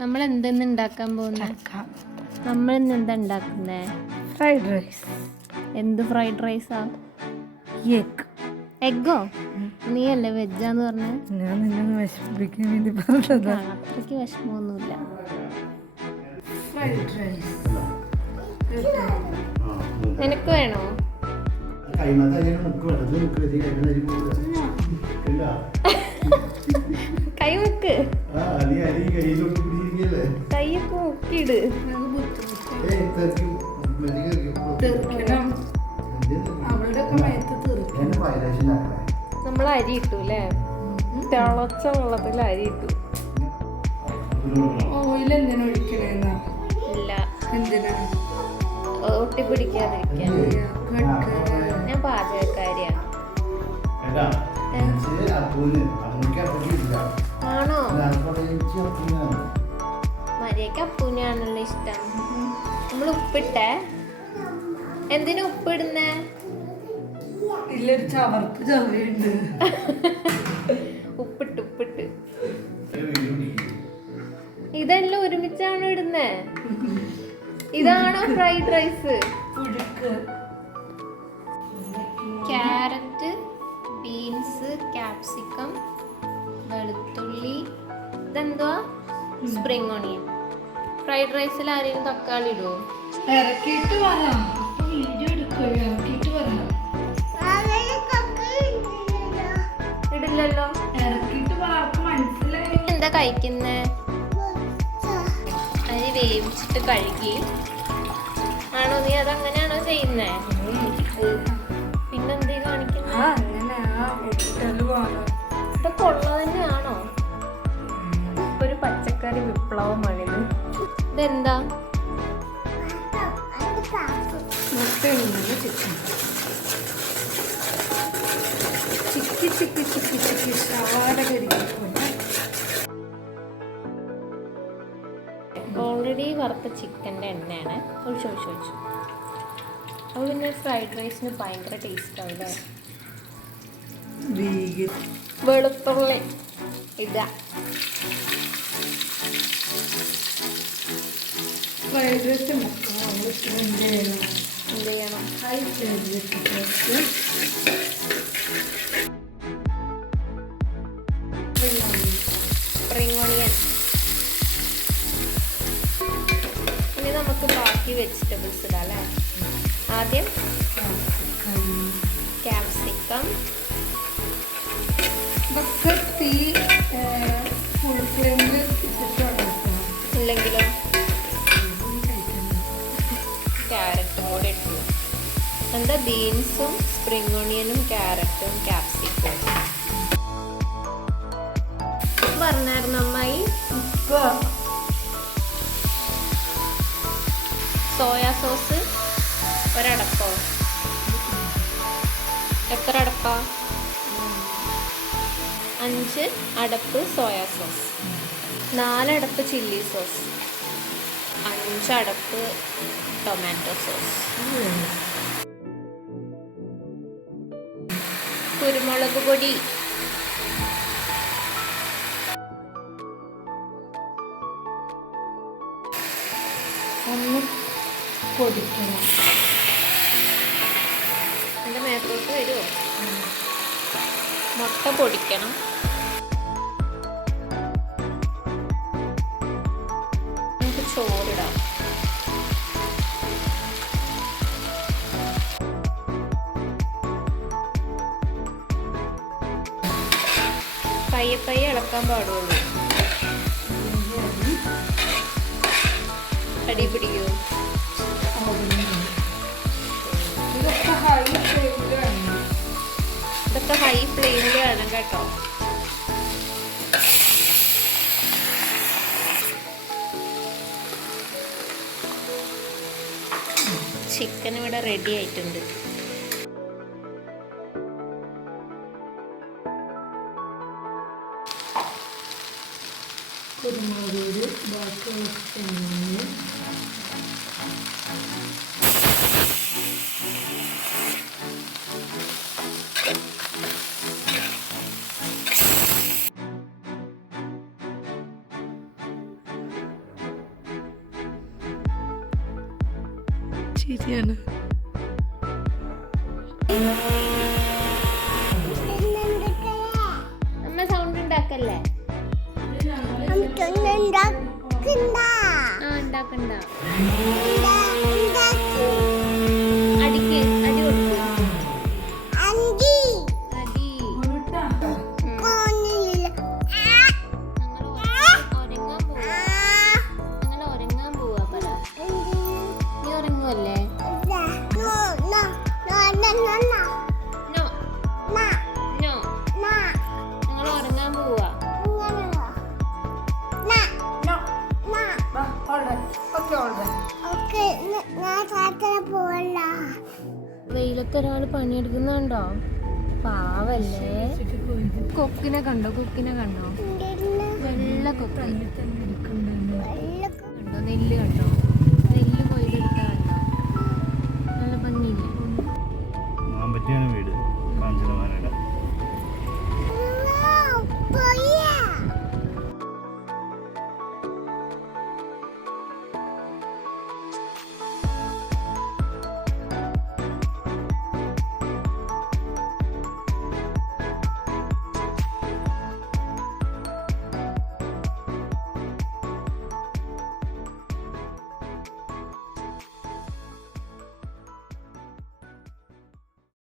നമ്മൾ എന്തെന്ന് ഉണ്ടാക്കാൻ പോകുന്നത് നമ്മൾ ഇന്ന് എന്താ ഉണ്ടാക്കുന്നേ ഫ്രൈഡ് റൈസ് എന്ത് ഫ്രൈഡ് റൈസാ എഗ് എഗ്ഗോ നീ അല്ലേ വെജാന്ന് പറഞ്ഞ? ഞാൻ നിന്നെ വിഷമിപ്പിക്കാൻ വേണ്ടി പറഞ്ഞതാ. അത്രയ്ക്ക് വിഷമമൊന്നുമില്ല. ഫ്രൈഡ് റൈസ് നിനക്ക് വേണോ? കൈ മയത്ത് നമ്മൾ അരി ഇട്ടു അല്ലേ തിളച്ച വെള്ളത്തിൽ അരി ഇട്ടു. ഓയിൽ എന്തിനാ ഒഴിക്കണേന്നാ ഇല്ല. എന്തിനാ? ഞാൻ പാചകക്കാരിയാ. ആണോ? മര്യാദയ്ക്ക് അപ്പൂനാണല്ലോ ഇഷ്ടം. നമ്മൾ ഉപ്പിട്ടേ? എന്തിനാ ഉപ്പിടുന്നേ? ഇല്ലൊരു ചവർപ്പ് ചവയുണ്ട് ഉപ്പിട്ട് ഉപ്പിട്ട്. ഇതെല്ലാം ഒരുമിച്ചാണോ ഇടുന്നേ? ഇതാണോ ഫ്രൈഡ് റൈസ്? പുഴുക്ക്. ക്യാരറ്റ് ബീൻസ് ക്യാപ്സിക്കം വെളുത്തുള്ളി. ഇതെന്തുവാ? Spring onion. ഫ്രൈഡ് റൈസിൽ ആരെങ്കിലും തക്കാളി ഇടുവോ? ഇറക്കിയിട്ട് വരാം. വീഡിയോ എടുക്കുക എന്താ കഴിക്കുന്നേ? അരി വേവിച്ചിട്ട് കഴുകി. ആണോ നീ അതങ്ങനെയാണോ ചെയ്യുന്നേ? പിന്നെന്തേ കാണിക്കുന്നത് ഇതൊക്കെ ഉള്ളത് തന്നെയാണോ ഒരു പച്ചക്കറി വിപ്ലവമാണിത് ഇതെന്താ? ചിക്കി ചിക്കി ചിക്കി ചിക്കി സവാട കരിക്കൊണ്ട് ഓൾറെഡി വറുത്ത ചിക്കന്റെ എണ്ണയാണ്. ഒഴിച്ചു ഒഴിച്ചു ഒഴിച്ചു അപ്പോൾ പിന്നെ ഫ്രൈഡ് റൈസിന് ഭയങ്കര ടേസ്റ്റ് ആവില്ലേ വെളുത്തുള്ളി ഇടുക. ഫ്രൈഡ് റൈസ് എന്ത് ചെയ്യണം? Spring onion. വെജിറ്റബിൾസ് ഇടാം അല്ലേ? ആദ്യം ക്യാപ്സിക്കം ഇതൊക്കെ തീ ഫുൾ ഫ്ലെയിമിൽ ഇട്ടിട്ടാണ് ഇല്ലെങ്കിലോ? ക്യാരറ്റും കൂടെ ഇട്ടു. എന്താ ബീൻസും സ്പ്രിംഗ് ഓണിയനും ക്യാരറ്റും ക്യാപ്സിക്കും പറഞ്ഞായിരുന്നു അമ്മായി. സോയാ സോസ് ഒരടപ്പോ. എത്ര അടപ്പാ? അഞ്ച് അടപ്പ് സോയാ സോസ്. നാലടപ്പ് ചില്ലി സോസ്. അഞ്ചടപ്പ് ടൊമാറ്റോ സോസ്. കുരുമുളക് പൊടി. ഒന്ന് പൊടിക്കണം. എന്റെ മേത്തോട്ട് വരുമോ മുട്ട പൊടിക്കണം. നമുക്ക് ചോറിടാം. പയ്യെ പയ്യെ ഇളക്കാൻ പാടുള്ളൂ. അടി ഇതൊക്കെ ഹൈ ഫ്ലെയിമിൽ വേണം കേട്ടോ. ചിക്കൻ ഇവിടെ റെഡി ആയിട്ടുണ്ട്. കുരുമുളക് പൊടി ശരിയാണ്. സൗണ്ട് ഉണ്ടാക്കല്ലേ? ആ ഉണ്ടാക്കണ്ട. ഞങ്ങൾ ഉറങ്ങാൻ പോവാ വെയിലത്ത് ഒരാൾ പണിയെടുക്കുന്നുണ്ടോ? പാവല്ലേ. കൊക്കിനെ കണ്ടോ? കൊക്കിനെ കണ്ടോ? വെള്ള കൊക്ക്. കണ്ടോ? നെല്ല് കണ്ടോ?